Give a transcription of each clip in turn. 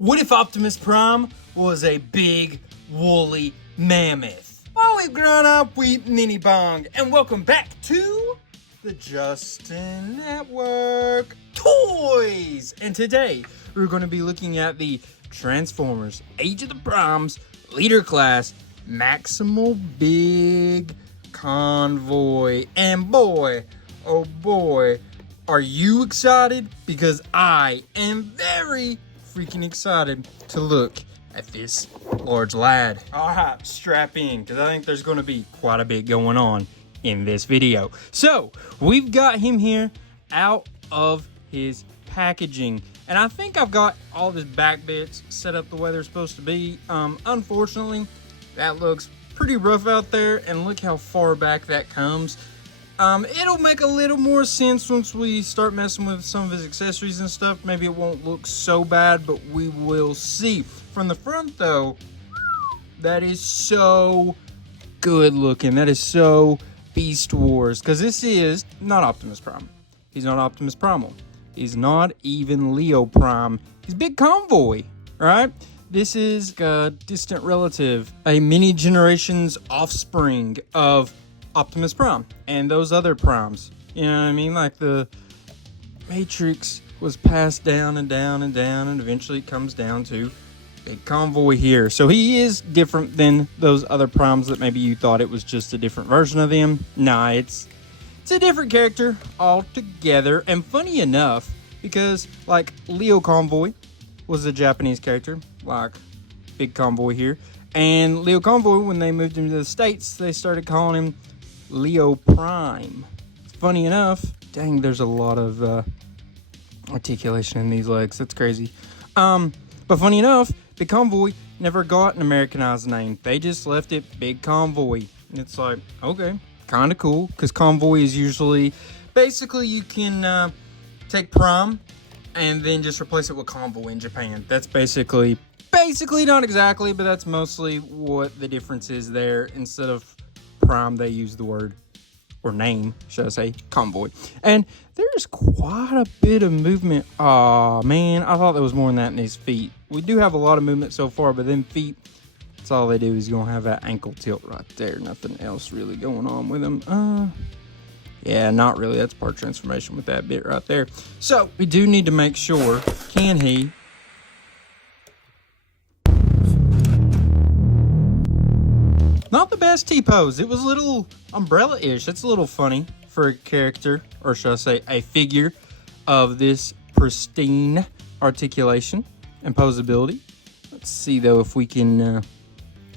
What if Optimus Prime was a big, woolly mammoth? While we've grown up, we mini bong, and welcome back to the Justin Network Toys. And today, we're going to be looking at the Transformers Age of the Primes Leader Class Maximal Big Convoy. And boy, oh boy, are you excited? Because I am very freaking excited to look at this large lad. Alright, strap in, because I think there's going to be quite a bit going on in this video. So, we've got him here out of his packaging. And I think I've got all his back bits set up the way they're supposed to be. Unfortunately, that looks pretty rough out there, and look how far back that comes. It'll make a little more sense once we start messing with some of his accessories and stuff. Maybe it won't look so bad, but we will see. From the front, though, that is so good looking. That is so Beast Wars. Because this is not Optimus Prime. He's not Optimus Primal. He's not even Leo Prime. He's Big Convoy, right? This is a distant relative, a many generations offspring of Optimus Prime and those other primes. You know what I mean? Like the Matrix was passed down and down and down, and eventually it comes down to Big Convoy here. So he is different than those other primes that maybe you thought it was just a different version of them. Nah, it's a different character altogether. And funny enough, because like Leo Convoy was a Japanese character, like Big Convoy here, and Leo Convoy, when they moved him to the States, they started calling him Leo Prime. Funny enough, dang, there's a lot of articulation in these legs. That's crazy. But funny enough, Big Convoy never got an Americanized name. They just left it Big Convoy. It's like, okay, kind of cool, because Convoy is usually, basically you can take Prime and then just replace it with Convoy in Japan. That's basically not exactly, but that's mostly what the difference is there. Instead of Prime, they use the word, or name, should I say, Convoy. And there's quite a bit of movement. Aw, man, I thought there was more than that in his feet. We do have a lot of movement so far, but then feet, that's all they do is going to have that ankle tilt right there. Nothing else really going on with them. Yeah, not really. That's part transformation with that bit right there. So, we do need to make sure, can he... Not the best T-pose. It was a little umbrella-ish. That's a little funny for a character, or should I say a figure of this pristine articulation and posability. Let's see, though, if we can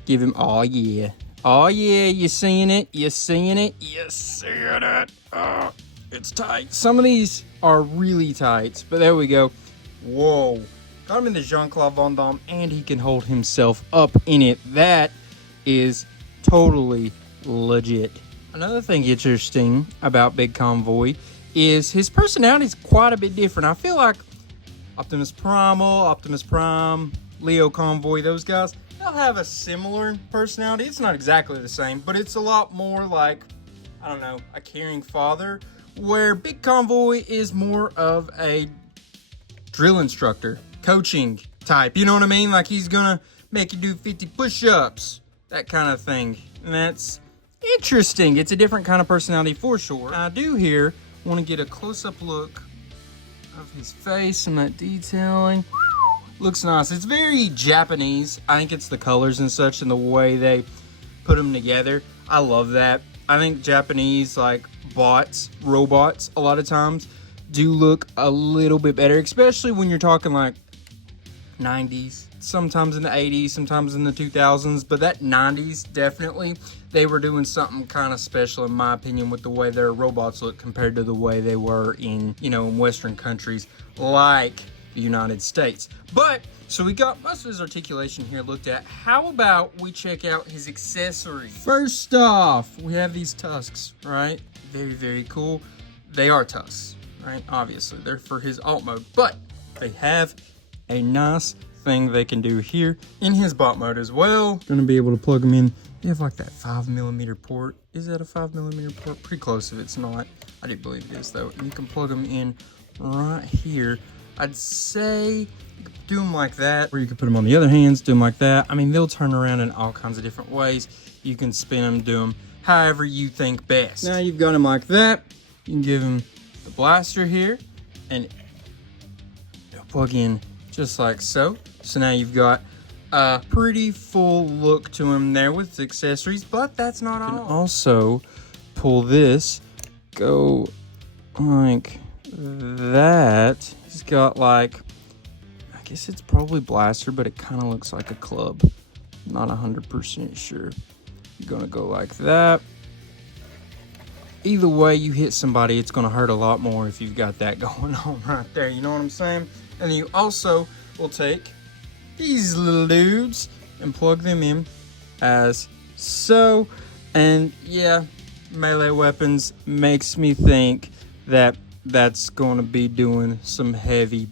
give him... Oh, yeah. Oh, yeah. You seeing it? You seeing it? You seeing it? Oh, it's tight. Some of these are really tight, but there we go. Whoa. Got him in the Jean-Claude Van Damme, and he can hold himself up in it. That is totally legit. Another thing interesting about Big Convoy is his personality is quite a bit different. I feel like Optimus Primal, Optimus Prime, Leo Convoy, those guys, they'll have a similar personality. It's not exactly the same, but it's a lot more like, I don't know, a caring father, where Big Convoy is more of a drill instructor, coaching type. You know what I mean? Like he's gonna make you do 50 push-ups, that kind of thing. And that's interesting. It's a different kind of personality for sure. I do here want to get a close-up look of his face and that detailing. Looks nice. It's very Japanese. I think it's the colors and such and the way they put them together. I love that. I think Japanese, like robots, a lot of times do look a little bit better, especially when you're talking like 90s, sometimes in the 80s, sometimes in the 2000s, but that 90s, definitely, they were doing something kind of special, in my opinion, with the way their robots look compared to the way they were in, you know, in Western countries like the United States. But, so we got most of his articulation here looked at. How about we check out his accessories? First off, we have these tusks, right? Very, very cool. They are tusks, right? Obviously, they're for his alt mode, but they have a nice thing they can do here in his bot mode as well. Gonna be able to plug them in. You have like that 5mm port. Is that a 5mm port? Pretty close if it's not. I do believe it is though. And you can plug them in right here I'd say do them like that, or you could put them on the other hands, do them like that. I mean, they'll turn around in all kinds of different ways. You can spin them, do them however you think best. Now you've got them like that. You can give them the blaster here, and they'll plug in just like so. So now you've got a pretty full look to them there with accessories, but that's not all. You can also pull this, go like that. He's got like, I guess it's probably blaster, but it kind of looks like a club. Not 100% sure. You're gonna go like that. Either way you hit somebody, it's gonna hurt a lot more if you've got that going on right there. You know what I'm saying? And then you also will take these little dudes and plug them in as so. And yeah, melee weapons makes me think that that's going to be doing some heavy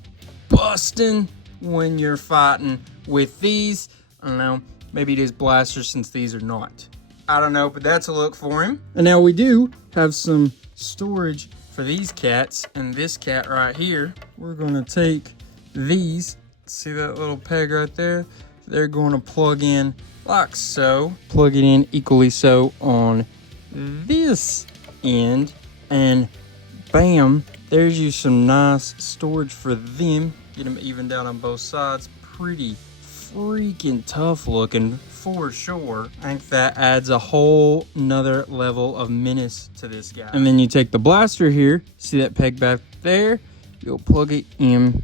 busting when you're fighting with these. I don't know, maybe it is blasters since these are not. I don't know, but that's a look for him. And now we do have some storage for these cats, and this cat right here, we're going to take these. See that little peg right there? They're going to plug in like so. Plug it in equally so on this end, and bam, there's you some nice storage for them. Get them evened out on both sides. Pretty freaking tough looking for sure. I think that adds a whole nother level of menace to this guy. And then you take the blaster here, see that peg back there? You'll plug it in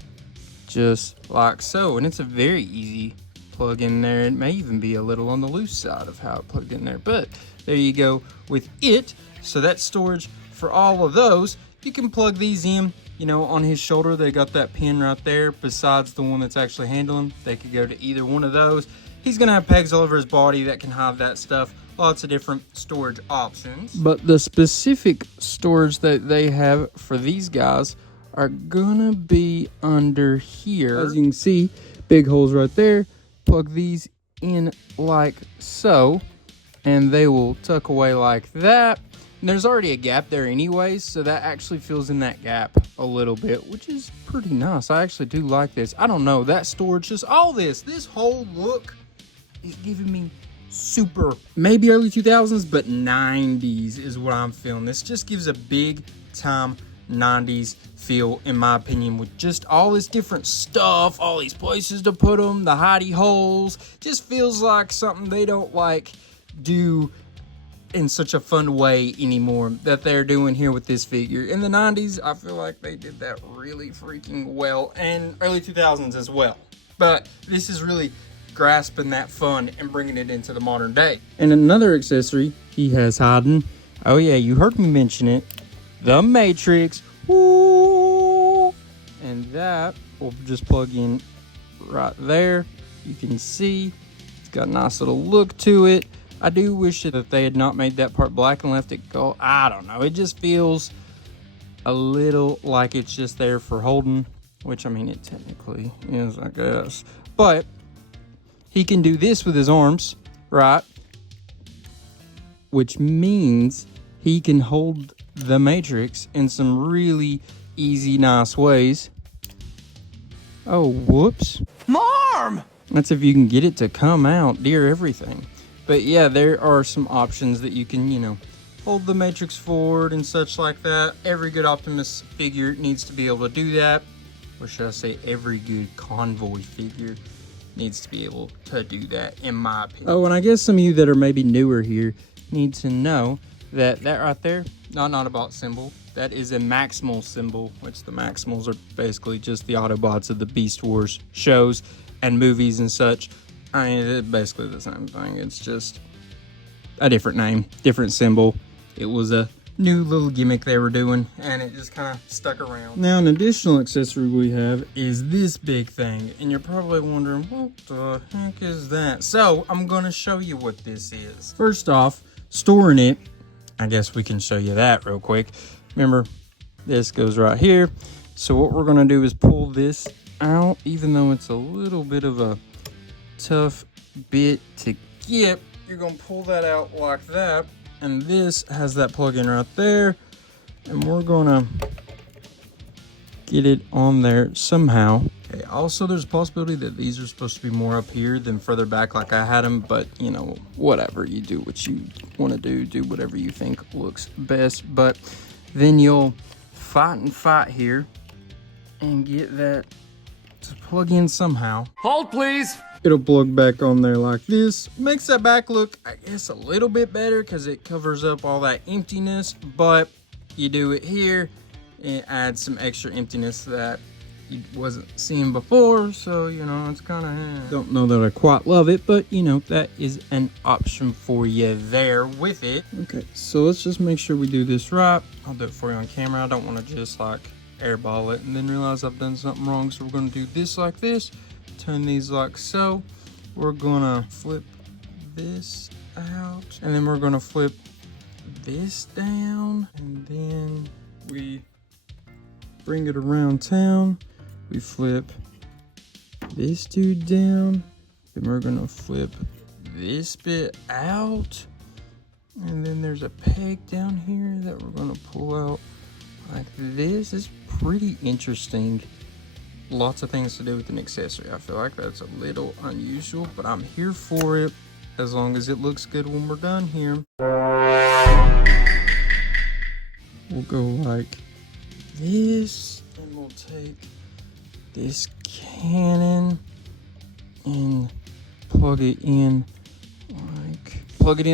just like so, and it's a very easy plug in there. It may even be a little on the loose side of how it plugged in there, but there you go with it. So that's storage for all of those. You can plug these in, you know, on his shoulder. They got that pin right there besides the one that's actually handling. They could go to either one of those. He's gonna have pegs all over his body that can hide that stuff. Lots of different storage options. But the specific storage that they have for these guys are gonna be under here. As you can see, big holes right there. Plug these in like so, and they will tuck away like that. And there's already a gap there anyways, so that actually fills in that gap a little bit, which is pretty nice. I actually do like this. I don't know, that storage, just all this whole look is giving me super, maybe early 2000s, but 90s is what I'm feeling. This just gives a big time 90s feel, in my opinion, with just all this different stuff, all these places to put them, the hidey holes. Just feels like something they don't like do in such a fun way anymore that they're doing here with this figure. In the 90s, I feel like they did that really freaking well, and early 2000s as well. But this is really grasping that fun and bringing it into the modern day. And another accessory he has hiding, oh yeah, you heard me mention it, the Matrix. Woo! And that will just plug in right there. You can see it's got a nice little look to it. I do wish that they had not made that part black and left it gold. I don't know. It just feels a little like it's just there for holding, which I mean, it technically is, I guess. But he can do this with his arms, right? Which means he can hold the Matrix in some really easy, nice ways. Oh, whoops. Mom! That's if you can get it to come out, dear everything. But yeah, there are some options that you can, you know, hold the Matrix forward and such like that. Every good Optimus figure needs to be able to do that. Or should I say every good Convoy figure needs to be able to do that, in my opinion. Oh, and I guess some of you that are maybe newer here need to know that that right there, not a bot symbol, that is a Maximal symbol, which the Maximals are basically just the Autobots of the Beast Wars shows and movies and such. I mean, it's basically the same thing. It's just a different name, different symbol. It was a new little gimmick they were doing, and it just kind of stuck around. Now, an additional accessory we have is this big thing, and you're probably wondering, what the heck is that? So, I'm going to show you what this is. First off, storing it, I guess we can show you that real quick. Remember, this goes right here. So what we're going to do is pull this out, even though it's a little bit of a tough bit to get. You're going to pull that out like that, and this has that plug-in right there, and we're going to get it on there somehow. Okay, also there's a possibility that these are supposed to be more up here than further back like I had them, but you know, whatever, you do what you want to do whatever you think looks best. But then you'll fight here and get that to plug in somehow. Hold, please. It'll plug back on there like this. Makes that back look, I guess, a little bit better because it covers up all that emptiness, but you do it here and add some extra emptiness that you wasn't seeing before. So, you know, it's kind of, don't know that I quite love it, but you know, that is an option for you there with it. Okay, so let's just make sure we do this right. I'll do it for you on camera. I don't want to just like airball it and then realize I've done something wrong. So we're going to do this like this, turn these like so. We're gonna flip this out, and then we're gonna flip this down, and then we bring it around town. We flip this dude down, then we're gonna flip this bit out, and then there's a peg down here that we're gonna pull out like this. It's pretty interesting. Lots of things to do with an accessory. I feel like that's a little unusual, but I'm here for it as long as it looks good when we're done here. We'll go like this, and we'll take this cannon and plug it in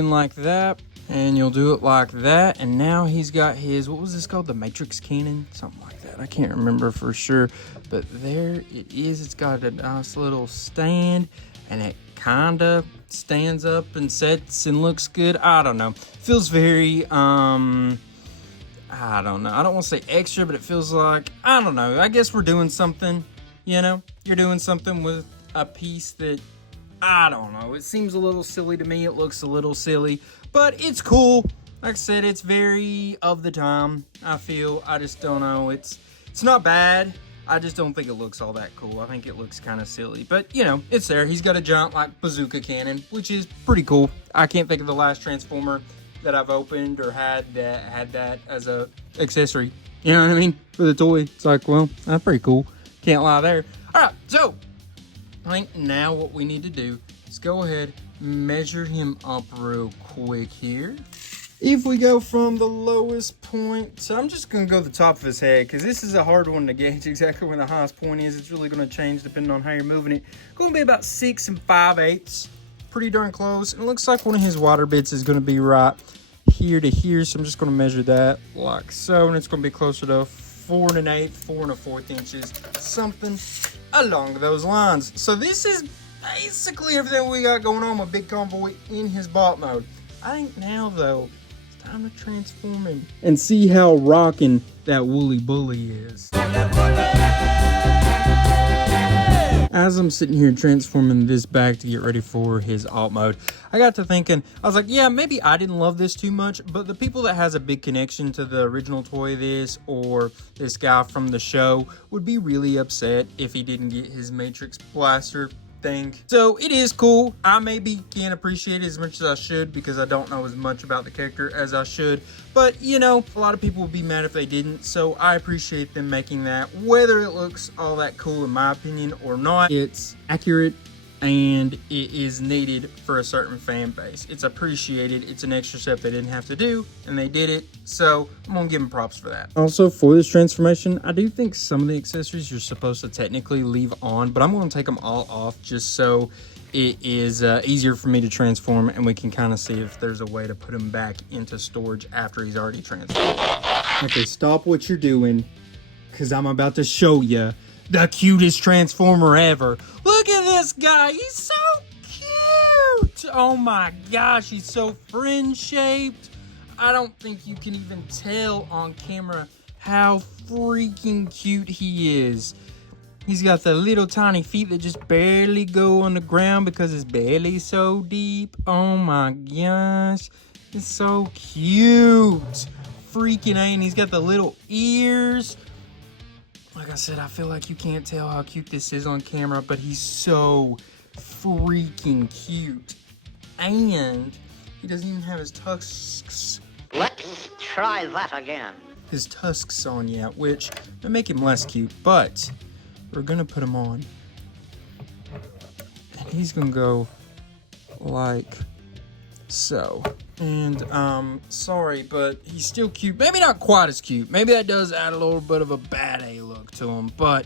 like that, and you'll do it like that. And now he's got his, what was this called, the matrix cannon, something like that. I can't remember for sure, but there it is. It's got a nice little stand, and it kind of stands up and sets and looks good. I don't know, feels very I don't know, I don't want to say extra, but it feels like, I don't know, I guess we're doing something, you know, you're doing something with a piece that, I don't know, it seems a little silly to me. It looks a little silly, but it's cool. Like I said, it's very of the time, I feel. I just don't know, it's not bad. I just don't think it looks all that cool. I think it looks kind of silly, but you know, it's there. He's got a giant like bazooka cannon, which is pretty cool. I can't think of the last Transformer that I've opened or had that as a accessory. You know what I mean? For the toy. It's like, well, that's pretty cool. Can't lie there. All right, so I think now what we need to do is go ahead, measure him up real quick here. If we go from the lowest point, so I'm just gonna go the top of his head because this is a hard one to gauge exactly where the highest point is. It's really gonna change depending on how you're moving it. Gonna be about 6 5/8, pretty darn close. And it looks like one of his water bits is gonna be right here to here, so I'm just gonna measure that like so, and it's gonna be closer to 4 1/8, 4 1/4 inches, something along those lines. So this is basically everything we got going on with Big Convoy in his bot mode. I think now though, it's time to transform him and see how rocking that woolly bully is. As I'm sitting here transforming this back to get ready for his alt mode, I got to thinking, I was like, yeah, maybe I didn't love this too much, but the people that has a big connection to the original toy of this or this guy from the show would be really upset if he didn't get his Matrix Blaster thing. So it is cool. I maybe can't appreciate it as much as I should because I don't know as much about the character as I should, but you know, a lot of people would be mad if they didn't, so I appreciate them making that. Whether it looks all that cool in my opinion or not, it's accurate and it is needed for a certain fan base. It's appreciated. It's an extra step they didn't have to do, and they did it, so I'm gonna give them props for that. Also, for this transformation, I do think some of the accessories you're supposed to technically leave on, but I'm gonna take them all off just so it is easier for me to transform, and we can kind of see if there's a way to put him back into storage after he's already transformed. Okay, stop what you're doing, because I'm about to show you the cutest Transformer ever. Look at this guy. He's so cute. Oh my gosh, he's so friend-shaped. I don't think you can even tell on camera how freaking cute he is. He's got the little tiny feet that just barely go on the ground because his belly's so deep. Oh my gosh, it's so cute. Freaking A, and he's got the little ears. Like I said, I feel like you can't tell how cute this is on camera, but he's so freaking cute. And he doesn't even have his tusks. Let's try that again. his tusks on yet, which may make him less cute, but we're gonna put him on. And he's gonna go like so. And sorry, but he's still cute. Maybe not quite as cute. Maybe that does add a little bit of a bad A look to him, but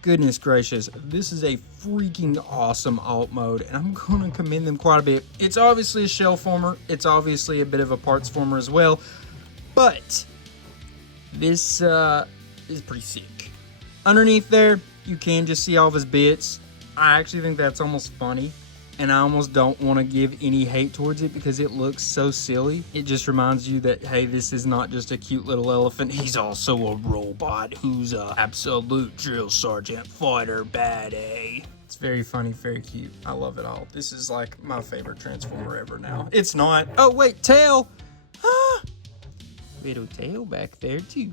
goodness gracious, this is a freaking awesome alt mode, and I'm gonna commend them quite a bit. It's obviously a shell former, it's obviously a bit of a parts former as well, but this is pretty sick. Underneath there, you can just see all of his bits. I actually think that's almost funny, and I almost don't want to give any hate towards it because it looks so silly. It just reminds you that, hey, this is not just a cute little elephant. He's also a robot who's a absolute drill sergeant fighter bad A. It's very funny, very cute. I love it all. This is like my favorite Transformer ever now. It's not. Oh, wait, tail. Ah, little tail back there, too.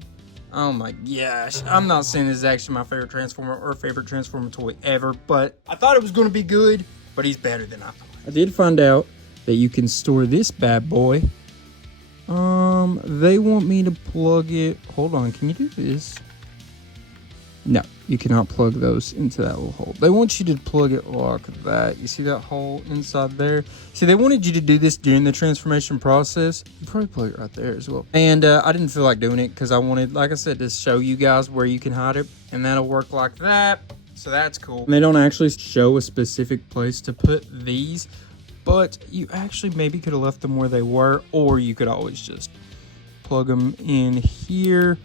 Oh my gosh. I'm not saying this is actually my favorite Transformer or favorite Transformer toy ever, but I thought it was going to be good. But he's better than I thought. I did find out that you can store this bad boy. They want me to plug it. Hold on, can you do this? No, you cannot plug those into that little hole. They want you to plug it like that. You see that hole inside there? See, they wanted you to do this during the transformation process. You probably plug it right there as well. And I didn't feel like doing it because I wanted, like I said, to show you guys where you can hide it. And that'll work like that. So that's cool. And they don't actually show a specific place to put these, but you actually maybe could have left them where they were, or you could always just plug them in here.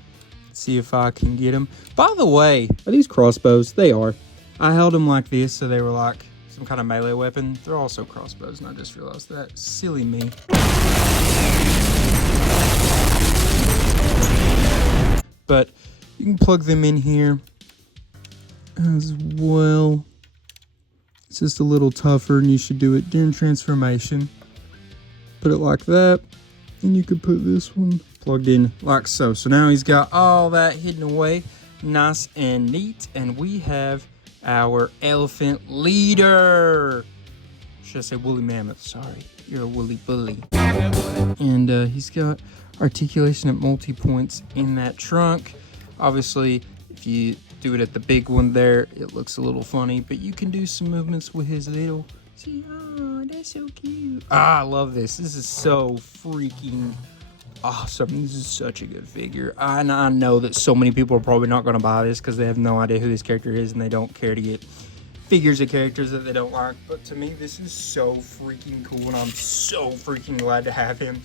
See if I can get them. By the way, are these crossbows? They are. I held them like this so they were like some kind of melee weapon. They're also crossbows, and I just realized that. Silly me. But you can plug them in here as well. It's just a little tougher, and you should do it during transformation. Put it like that, and you could put this one plugged in like so. So now he's got all that hidden away, nice and neat, and we have our elephant leader. Should I say woolly mammoth? Sorry, you're a woolly bully. And he's got articulation at multi-points in that trunk. Obviously, if you do it at the big one there, it looks a little funny, but you can do some movements with his little, see, oh, that's so cute. I love this. This is so freaking awesome. This is such a good figure. I know that so many people are probably not going to buy this because they have no idea who this character is and they don't care to get figures of characters that they don't like, but to me this is so freaking cool, and I'm so freaking glad to have him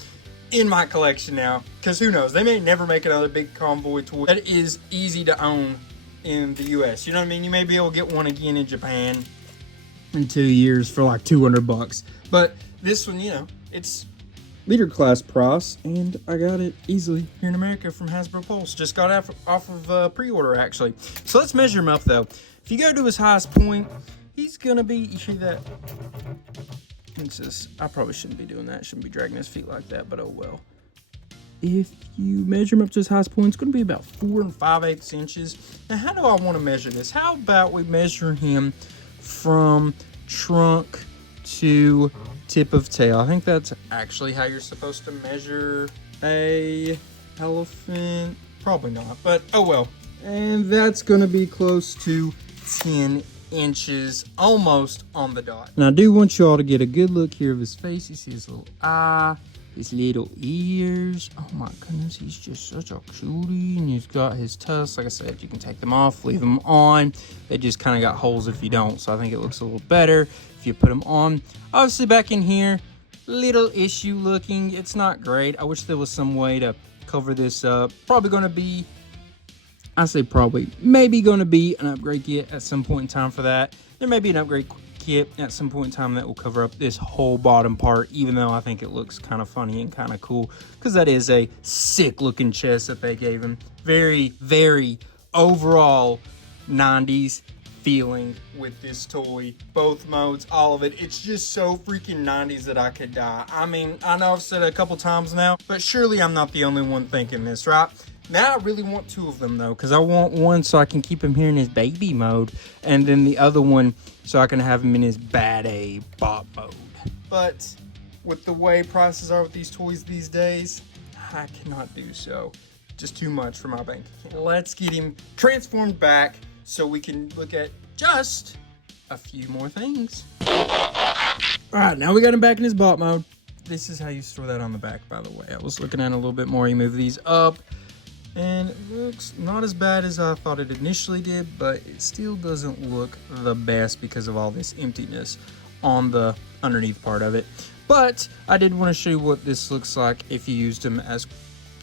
in my collection now, because who knows, they may never make another big Convoy toy that is easy to own in the US. You know what I mean? You may be able to get one again in Japan in 2 years for like $200, but this one, you know, it's leader class price, and I got it easily here in America from Hasbro Pulse. Just got off of pre-order actually. So let's measure him up though. If you go to his highest point, he's gonna be, you see that? I probably shouldn't be doing that. Shouldn't be dragging his feet like that, but oh well. If you measure him up to his highest point, it's going to be about 4 5/8 inches. Now, how do I want to measure this? How about we measure him from trunk to tip of tail? I think that's actually how you're supposed to measure a elephant. Probably not, but oh well. And that's going to be close to 10 inches, almost on the dot. And I do want you all to get a good look here of his face. You see his little eye, his little ears. Oh my goodness, he's just such a cutie. And he's got his tusks. Like I said, you can take them off, leave them on. They just kind of got holes if you don't, so I think it looks a little better if you put them on. Obviously back in here, little issue looking. It's not great. I wish there was some way to cover this up. Probably going to be, I say probably, maybe going to be an upgrade kit at some point in time for that. There may be an upgrade kit at some point in time that will cover up this whole bottom part, even though I think it looks kind of funny and kind of cool, because that is a sick looking chest that they gave him. Very, very overall 90s feeling with this toy. Both modes, all of it. It's just so freaking 90s that I could die. I mean, I know I've said it a couple times now, but surely I'm not the only one thinking this, right? Now I really want 2 of them though, because I want one so I can keep him here in his baby mode, and then the other one so I can have him in his bad A bot mode. But with the way prices are with these toys these days, I cannot do so. just too much for my bank account. Let's get him transformed back so we can look at just a few more things. All right, now we got him back in his bot mode. This is how you store that on the back, by the way. I was looking at it a little bit more. You move these up, and it looks not as bad as I thought it initially did, but it still doesn't look the best because of all this emptiness on the underneath part of it. But I did want to show you what this looks like if you used them as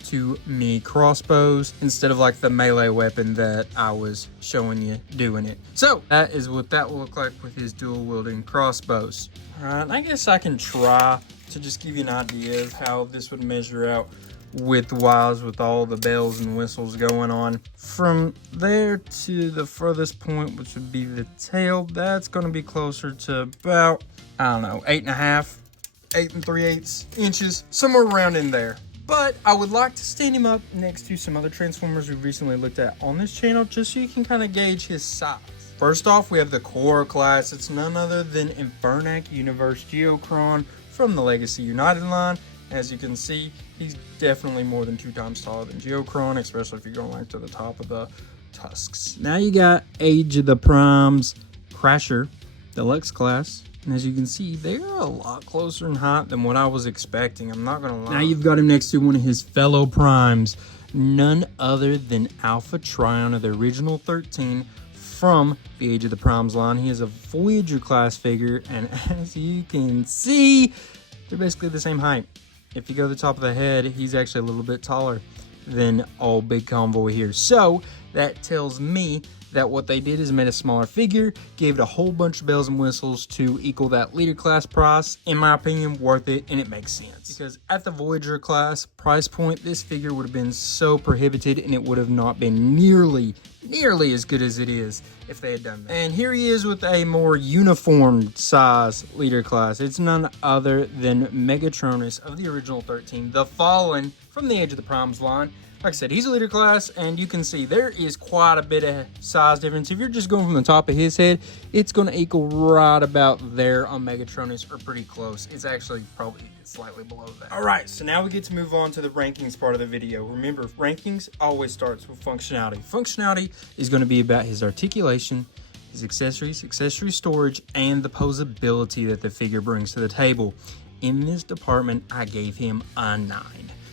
2 mini crossbows instead of like the melee weapon that I was showing you doing it. So that is what that will look like with his dual wielding crossbows. All right, I guess I can try to just give you an idea of how this would measure out width-wise with all the bells and whistles going on. From there to the furthest point, which would be the tail, that's going to be closer to about, I don't know, 8.5, 8 3/8 inches, somewhere around in there. But I would like to stand him up next to some other Transformers we've recently looked at on this channel, just so you can kind of gauge his size. First off, we have the Core class. It's none other than Infernac Universe Geocron from the Legacy United line. As you can see, he's definitely more than 2 times taller than Geocron, especially if you're going like to the top of the tusks. Now you got Age of the Primes Crasher Deluxe class. And as you can see, they're a lot closer in height than what I was expecting. I'm not going to lie. Now you've got him next to one of his fellow Primes, none other than Alpha Trion of the original 13 from the Age of the Primes line. He is a Voyager class figure, and as you can see, they're basically the same height. If you go to the top of the head, he's actually a little bit taller than old Big Convoy here. So that tells me that what they did is made a smaller figure, gave it a whole bunch of bells and whistles to equal that leader class price. In my opinion, worth it, and it makes sense. Because at the Voyager class price point, this figure would have been so prohibited, and it would have not been nearly as good as it is if they had done that. And here he is with a more uniformed size leader class. It's none other than Megatronus of the original 13, the Fallen from the Age of the Primes line. Like I said, he's a leader class, and you can see there is quite a bit of size difference. If you're just going from the top of his head, it's going to equal right about there on Megatronus, or pretty close. It's actually probably slightly below that. All right, so now we get to move on to the rankings part of the video. Remember, rankings always starts with functionality. Functionality is going to be about his articulation, his accessories, accessory storage, and the posability that the figure brings to the table. In this department, I gave him a 9.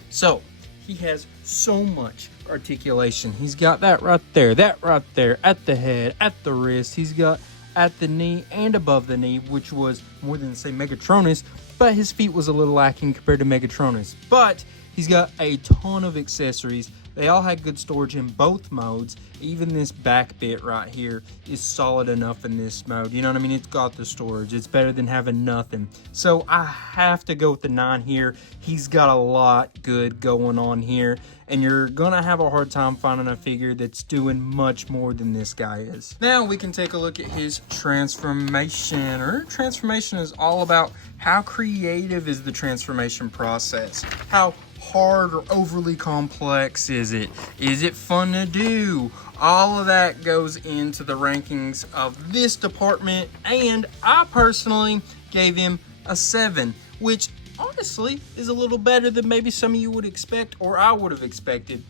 So he has so much articulation. He's got that right there, at the head, at the wrist. He's got at the knee and above the knee, which was more than, say, Megatronus, but his feet was a little lacking compared to Megatronus. But he's got a ton of accessories. They all had good storage in both modes. Even this back bit right here is solid enough in this mode. You know what I mean? It's got the storage. It's better than having nothing. So I have to go with the 9 here. He's got a lot good going on here, and you're gonna have a hard time finding a figure that's doing much more than this guy is. Now we can take a look at his transformation. Transformation is all about how creative is the transformation process. How hard or overly complex is it? Is it fun to do? All of that goes into the rankings of this department, and I personally gave him a 7, which honestly is a little better than maybe some of you would expect, or I would have expected.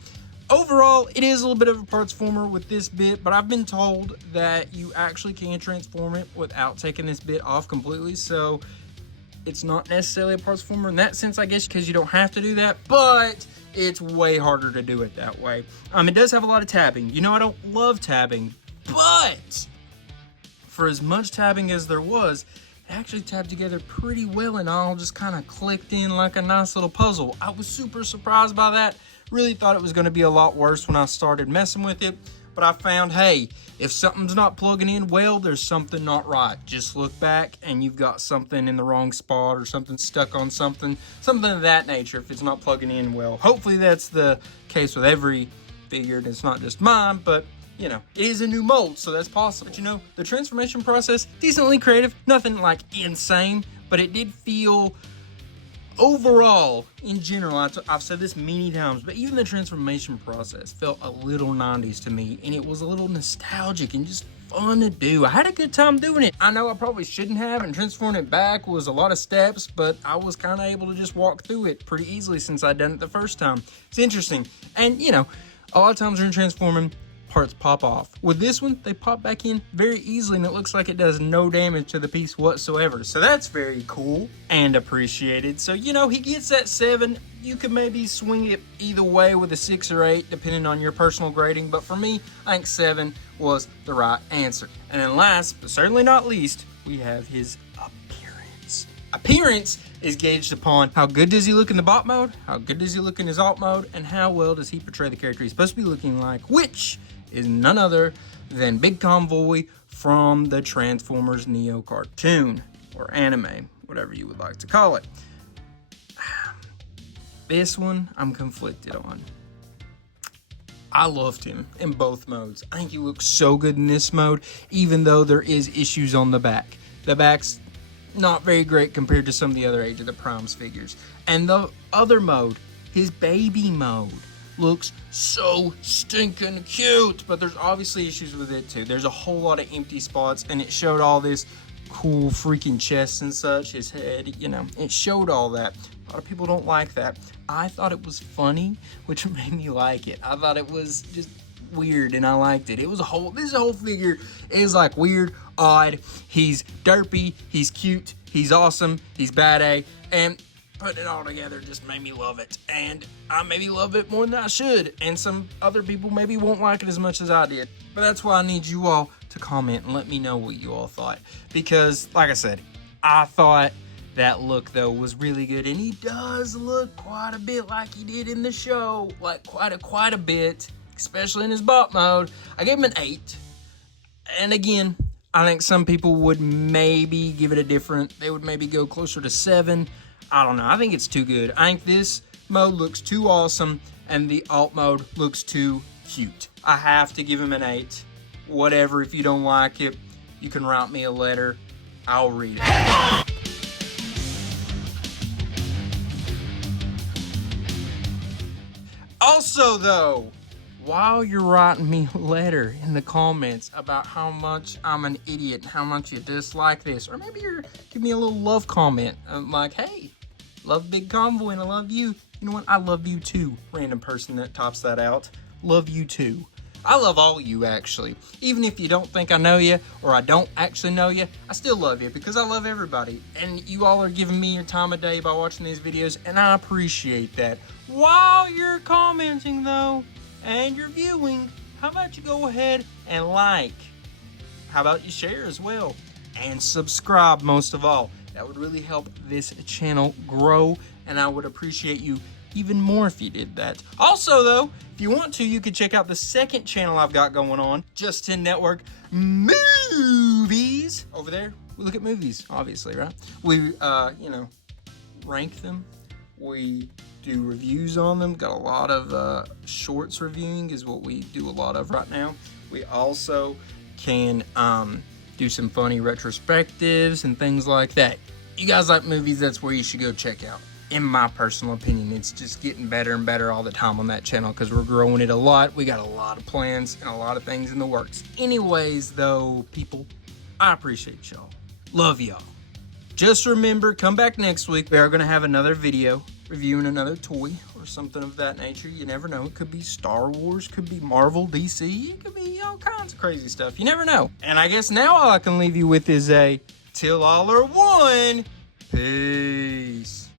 Overall, it is a little bit of a partsformer with this bit, but I've been told that you actually can transform it without taking this bit off completely, so it's not necessarily a partsformer in that sense, I guess, because you don't have to do that, but it's way harder to do it that way. It does have a lot of tabbing. You know, I don't love tabbing, but for as much tabbing as there was, it actually tabbed together pretty well, and all just kind of clicked in like a nice little puzzle. I was super surprised by that. Really thought it was going to be a lot worse when I started messing with it. But I found, hey, if something's not plugging in well, there's something not right. Just look back and you've got something in the wrong spot, or something stuck on something of that nature if it's not plugging in well. Hopefully that's the case with every figure, and it's not just mine, but you know, it is a new mold, so that's possible. But you know, the transformation process, decently creative, nothing like insane, but it did feel overall, in general, I've said this many times, but even the transformation process felt a little 90s to me, and it was a little nostalgic and just fun to do. I had a good time doing it. I know I probably shouldn't have, and transforming it back was a lot of steps, but I was kind of able to just walk through it pretty easily since I'd done it the first time. It's interesting. And, you know, a lot of times during transforming, parts pop off. With this one, they pop back in very easily, and it looks like it does no damage to the piece whatsoever. So that's very cool and appreciated. So, you know, he gets that 7. You could maybe swing it either way with a 6 or 8, depending on your personal grading. But for me, I think 7 was the right answer. And then last, but certainly not least, we have his appearance. Appearance is gauged upon how good does he look in the bot mode, how good does he look in his alt mode, and how well does he portray the character he's supposed to be looking like, which is none other than Big Convoy from the Transformers Neo cartoon, or anime, whatever you would like to call it. This one, I'm conflicted on. I loved him in both modes. I think he looks so good in this mode, even though there is issues on the back. The back's not very great compared to some of the other Age of the Primes figures. And the other mode, his baby mode, looks so stinking cute, but there's obviously issues with it too. There's a whole lot of empty spots, and it showed all this cool freaking chest and such, his head, you know, it showed all that. A lot of people don't like that. I thought it was funny, which made me like it. I thought it was just weird, and I liked it. This whole figure is like weird, odd. He's derpy, he's cute, he's awesome, he's bad-a, and putting it all together just made me love it. And I maybe love it more than I should, and some other people maybe won't like it as much as I did. But that's why I need you all to comment and let me know what you all thought, because like I said, I thought that look though was really good, and he does look quite a bit like he did in the show, like quite a bit, especially in his bot mode. I gave him an 8, and again, I think some people would maybe give it a different, they would maybe go closer to 7. I don't know, I think it's too good. I think this mode looks too awesome, and the alt mode looks too cute. I have to give him an 8. Whatever, if you don't like it, you can write me a letter, I'll read it. Also though, while you're writing me a letter in the comments about how much I'm an idiot and how much you dislike this, or maybe you're give me a little love comment, like, hey, love Big Convoy and I love you. You know what? I love you too. Random person that tops that out. Love you too. I love all you, actually. Even if you don't think I know you, or I don't actually know you, I still love you because I love everybody. And you all are giving me your time of day by watching these videos, and I appreciate that. While you're commenting though, and you're viewing, how about you go ahead and like? How about you share as well? And subscribe most of all. That would really help this channel grow, and I would appreciate you even more if you did that. Also though, if you want to, you can check out the second channel I've got going on, Justin Network Movies. Over there, we look at movies, obviously, right? We, you know, rank them. We do reviews on them. Got a lot of shorts reviewing is what we do a lot of right now. We also can do some funny retrospectives and things like that. You guys like movies, that's where you should go check out. In my personal opinion, it's just getting better and better all the time on that channel because we're growing it a lot. We got a lot of plans and a lot of things in the works. Anyways, though, people, I appreciate y'all. Love y'all. Just remember, come back next week. We are going to have another video reviewing another toy or something of that nature. You never know. It could be Star Wars, could be Marvel, DC. It could be all kinds of crazy stuff. You never know. And I guess now all I can leave you with is a till all are one. Peace.